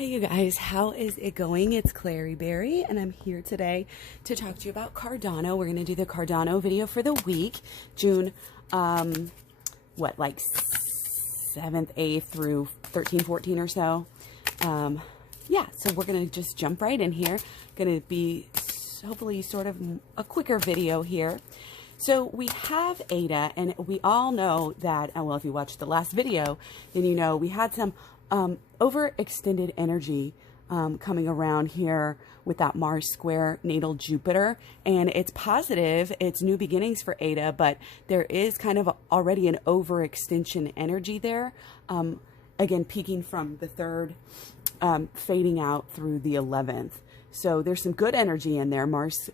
Hey you guys, how is it going? It's Clary Berry and I'm here today to talk to you about Cardano. We're going to do the Cardano video for the week, June, like 7th, 8th through 13, 14 or so. Yeah, so we're going to just jump right in here. Going to be hopefully sort of a quicker video here. So we have ADA, and we all know that, well, if you watched the last video, then you know we had some overextended energy coming around here with that Mars square natal Jupiter, and it's positive, it's new beginnings for ADA, but there is kind of already an overextension energy there, again peaking from the 3rd, fading out through the 11th. So there's some good energy in there. Mars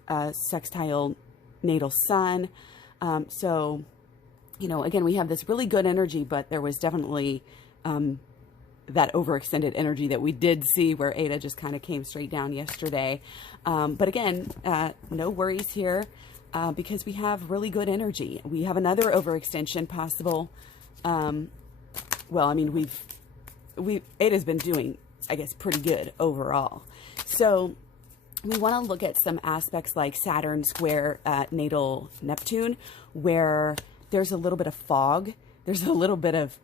sextile natal sun. So, you know, again, we have this really good energy, but there was definitely that overextended energy that we did see where ADA just kind of came straight down yesterday. But again, no worries here because we have really good energy. We have another overextension possible. Well, I mean, ADA's been doing, I guess, pretty good overall. So we want to look at some aspects like Saturn square natal Neptune, where there's a little bit of fog. There's a little bit of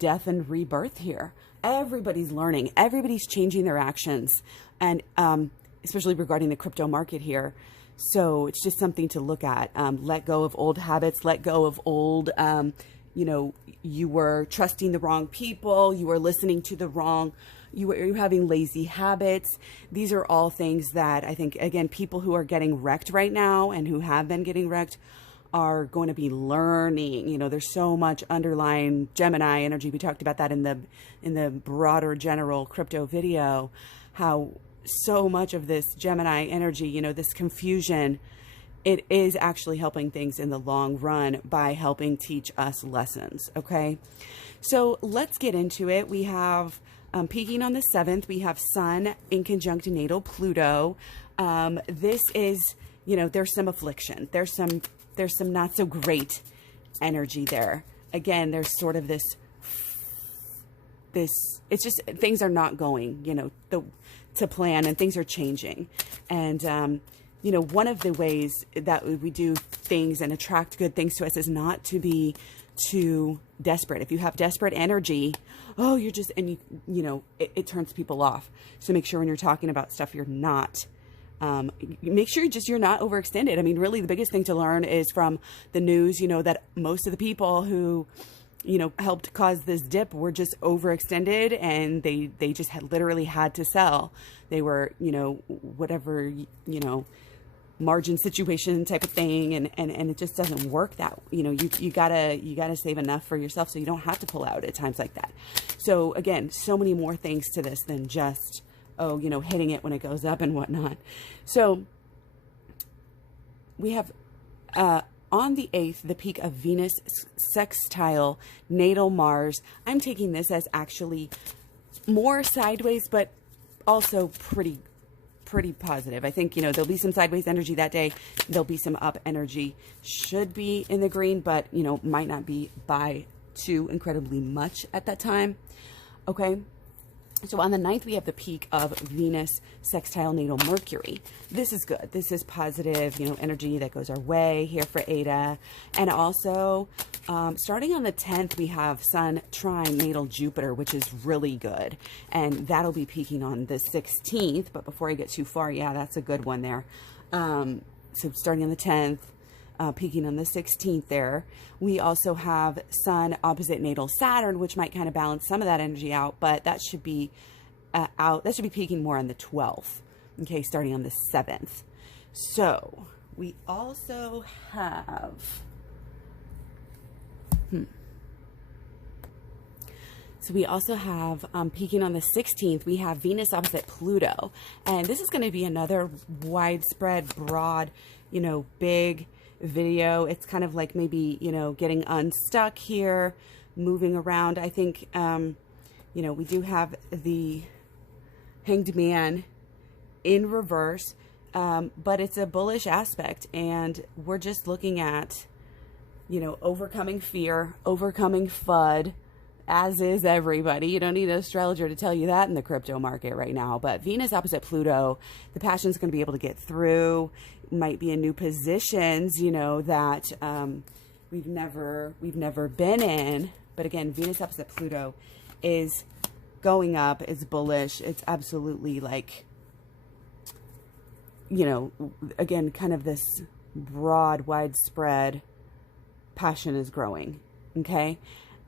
death and rebirth here. Everybody's learning. Everybody's changing their actions, and especially regarding the crypto market here. So it's just something to look at. Let go of old habits. Let go of old, you know, you were trusting the wrong people. You were listening to the wrong, you were having lazy habits. These are all things that I think, again, people who are getting wrecked right now and who have been getting wrecked are going to be learning. You know, there's so much underlying Gemini energy. We talked about that in the broader general crypto video, how so much of this Gemini energy, you know, this confusion, it is actually helping things in the long run by helping teach us lessons. Okay. So let's get into it. We have peaking on the 7th, we have Sun in conjunct natal Pluto. This is, you know, there's some affliction. There's some not so great energy there. Again, there's sort of this, it's just, things are not going, you know, to plan, and things are changing. And, you know, one of the ways that we do things and attract good things to us is not to be too desperate. If you have desperate energy, oh, you're just, and you know, it turns people off. So make sure when you're talking about stuff, you're not, make sure you're not overextended. I mean, really the biggest thing to learn is from the news, you know, that most of the people who, you know, helped cause this dip were just overextended, and they just literally had to sell. They were, you know, whatever, you know, margin situation type of thing, and it just doesn't work that, you know, you gotta save enough for yourself so you don't have to pull out at times like that. So again, so many more things to this than just, oh, you know, hitting it when it goes up and whatnot. So we have on the 8th, the peak of Venus sextile natal Mars. I'm taking this as actually more sideways, but also pretty positive. I think, you know, there'll be some sideways energy that day. There'll be some up energy. Should be in the green, but, you know, might not be by too incredibly much at that time. Okay. So on the 9th, we have the peak of Venus sextile natal Mercury. This is good. This is positive, you know, energy that goes our way here for ADA. And also, starting on the 10th, we have Sun trine natal Jupiter, which is really good. And that'll be peaking on the 16th. But before I get too far, yeah, that's a good one there. So starting on the 10th, peaking on the 16th there. We also have Sun opposite natal Saturn, which might kind of balance some of that energy out, but that should be out. That should be peaking more on the 12th. Okay, starting on the 7th. So we also have, So we also have peaking on the 16th, we have Venus opposite Pluto. And this is going to be another widespread, broad, you know, big video. It's kind of like maybe, you know, getting unstuck here, moving around. I think, you know, we do have the Hanged Man in reverse, but it's a bullish aspect. And we're just looking at, you know, overcoming fear, overcoming FUD, as is everybody. You don't need an astrologer to tell you that in the crypto market right now. But Venus opposite Pluto, the passion's going to be able to get through. Might be in new positions, you know, that we've never been in. But again, Venus opposite Pluto is going up. It's bullish. It's absolutely like, you know, again, kind of this broad, widespread passion is growing. Okay.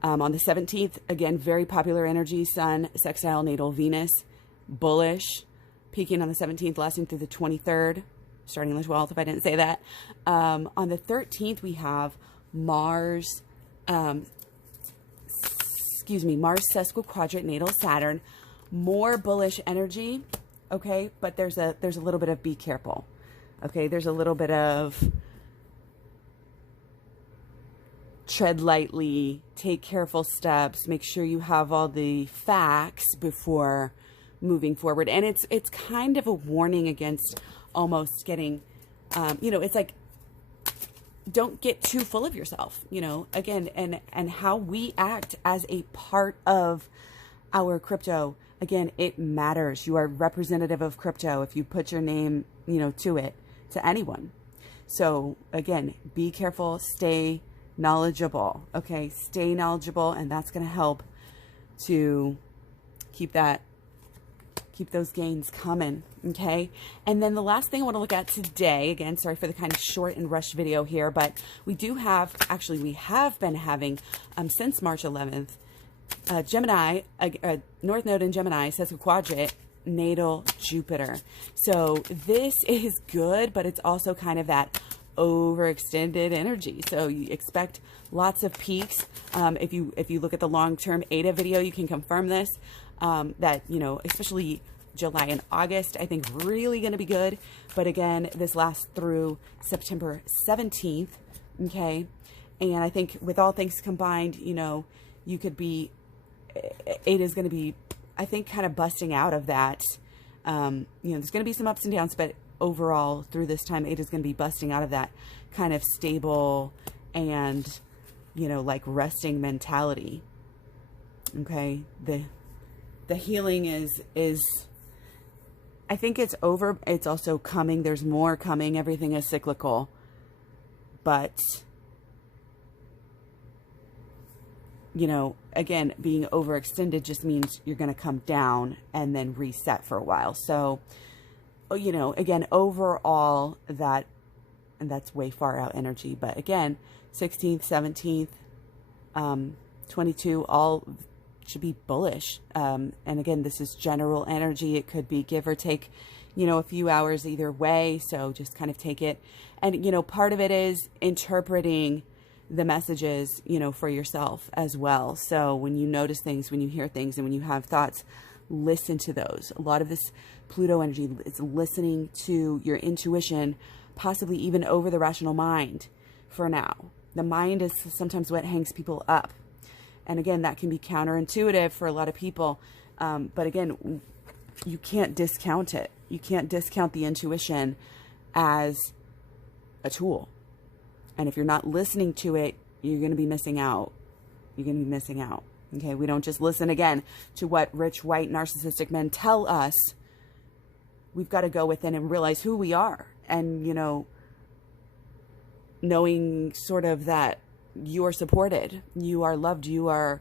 On the 17th, again, very popular energy, Sun, sextile, natal Venus, bullish, peaking on the 17th, lasting through the 23rd, starting on the 12th, if I didn't say that. On the 13th, we have Mars, Mars sesquiquadrant, natal Saturn, more bullish energy, okay? But there's a little bit of be careful, okay? There's a little bit of tread lightly, take careful steps, make sure you have all the facts before moving forward. And it's kind of a warning against almost getting, you know, it's like, don't get too full of yourself, you know, again, and how we act as a part of our crypto. Again, it matters. You are representative of crypto if you put your name, you know, to it, to anyone. So again, be careful, stay knowledgeable, okay? Stay knowledgeable, and that's going to help to keep those gains coming, okay? And then the last thing I want to look at today, again, sorry for the kind of short and rushed video here, but we do have, actually we have been having, since March 11th, Gemini, North Node in Gemini, sesquiquadrant, natal Jupiter. So this is good, but it's also kind of that overextended energy. So you expect lots of peaks. If you look at the long-term ADA video, you can confirm this, that, you know, especially July and August, I think really going to be good. But again, this lasts through September 17th. Okay. And I think with all things combined, you know, you could be, ADA is going to be, I think, kind of busting out of that. You know, there's going to be some ups and downs, but overall through this time, ADA is going to be busting out of that kind of stable and, you know, like resting mentality. Okay. The healing is, I think it's over. It's also coming. There's more coming. Everything is cyclical, but, you know, again, being overextended just means you're going to come down and then reset for a while. So, you know, again, overall and that's way far out energy. But again, 16th, 17th, 22, all should be bullish. And again, this is general energy. It could be give or take, you know, a few hours either way. So just kind of take it. And, you know, part of it is interpreting the messages, you know, for yourself as well. So when you notice things, when you hear things, and when you have thoughts, listen to those. A lot of this Pluto energy is listening to your intuition, possibly even over the rational mind for now. The mind is sometimes what hangs people up. And again, that can be counterintuitive for a lot of people. But again, you can't discount it. You can't discount the intuition as a tool. And if you're not listening to it, you're going to be missing out. You're going to be missing out. Okay, we don't just listen again to what rich, white, narcissistic men tell us. We've got to go within and realize who we are. And, you know, knowing sort of that you are supported, you are loved, you are,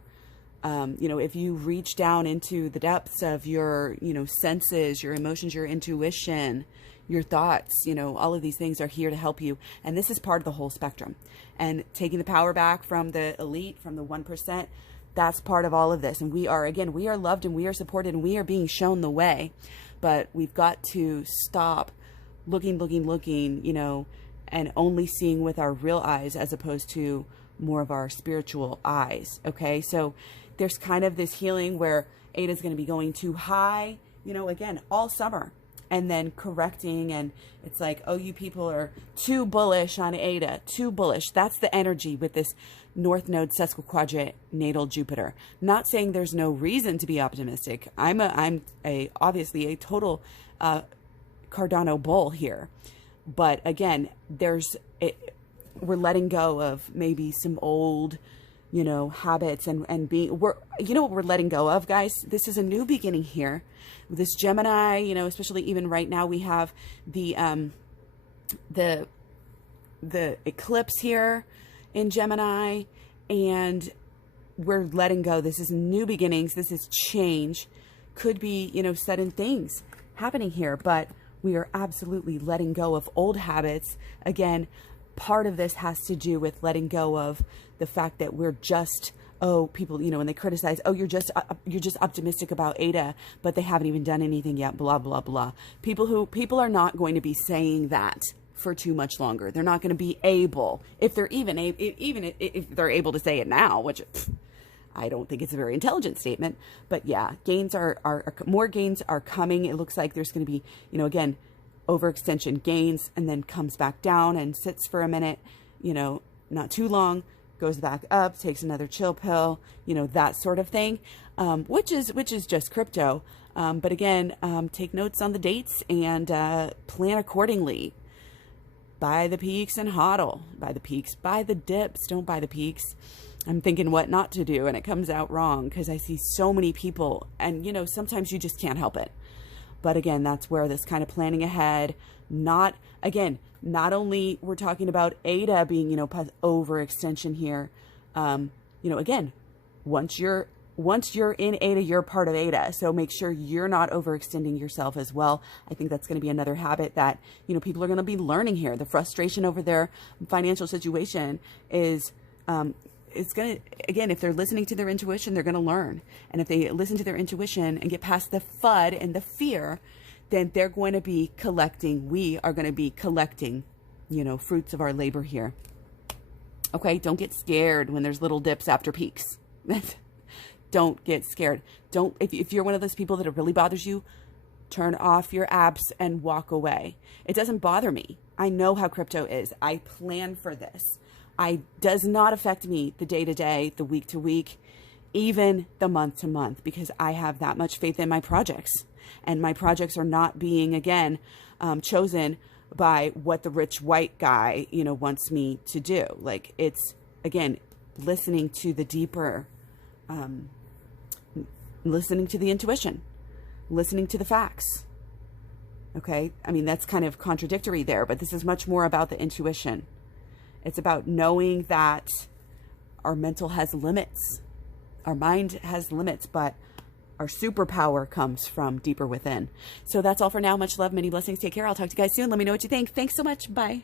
you know, if you reach down into the depths of your, you know, senses, your emotions, your intuition, your thoughts, you know, all of these things are here to help you. And this is part of the whole spectrum. And taking the power back from the elite, from the 1%, that's part of all of this. And we are, again, we are loved and we are supported and we are being shown the way. But we've got to stop looking, you know, and only seeing with our real eyes as opposed to more of our spiritual eyes. Okay. So there's kind of this healing where ADA is going to be going too high, you know, again, all summer, and then correcting. And it's like, oh, you people are too bullish on ADA, too bullish. That's the energy with this North Node sesquiquadrant natal Jupiter. Not saying there's no reason to be optimistic. I'm obviously a total Cardano bull here. But again, we're letting go of maybe some old you know, habits and being, you know what we're letting go of, guys? This is a new beginning here. This Gemini, you know, especially even right now, we have the eclipse here in Gemini, and we're letting go. This is new beginnings. This is change. Could be, you know, sudden things happening here, but we are absolutely letting go of old habits. Again, part of this has to do with letting go of the fact that we're just, oh, people, you know, when they criticize, oh, you're just optimistic about Ada, but they haven't even done anything yet, blah, blah, blah. People are not going to be saying that for too much longer. They're not going to be able, if they're even if they're able to say it now, which I don't think it's a very intelligent statement, but yeah, gains more gains are coming. It looks like there's going to be, you know, again, overextension gains, and then comes back down and sits for a minute, you know, not too long, goes back up, takes another chill pill, you know, that sort of thing, which is just crypto. But again, take notes on the dates and plan accordingly. Buy the peaks and hodl. Buy the peaks. Buy the dips. Don't buy the peaks. I'm thinking what not to do, and it comes out wrong because I see so many people, and you know, sometimes you just can't help it. But again, that's where this kind of planning ahead, not only we're talking about Ada being, you know, overextension here. You know, again, once you're in Ada, you're part of Ada. So make sure you're not overextending yourself as well. I think that's going to be another habit that, you know, people are going to be learning here. The frustration over their financial situation is, it's going to, again, if they're listening to their intuition, they're going to learn. And if they listen to their intuition and get past the FUD and the fear, then they're going to be collecting. We are going to be collecting, you know, fruits of our labor here. Okay. Don't get scared when there's little dips after peaks. Don't get scared. If you're one of those people that it really bothers you, turn off your apps and walk away. It doesn't bother me. I know how crypto is. I plan for this. Does not affect me the day to day, the week to week, even the month to month, because I have that much faith in my projects, and my projects are not being, again, chosen by what the rich white guy, you know, wants me to do. Like, it's, again, listening to the deeper, listening to the intuition, listening to the facts. Okay. I mean, that's kind of contradictory there, but this is much more about the intuition. It's about knowing that our mental has limits. Our mind has limits, but our superpower comes from deeper within. So that's all for now. Much love, many blessings. Take care. I'll talk to you guys soon. Let me know what you think. Thanks so much. Bye.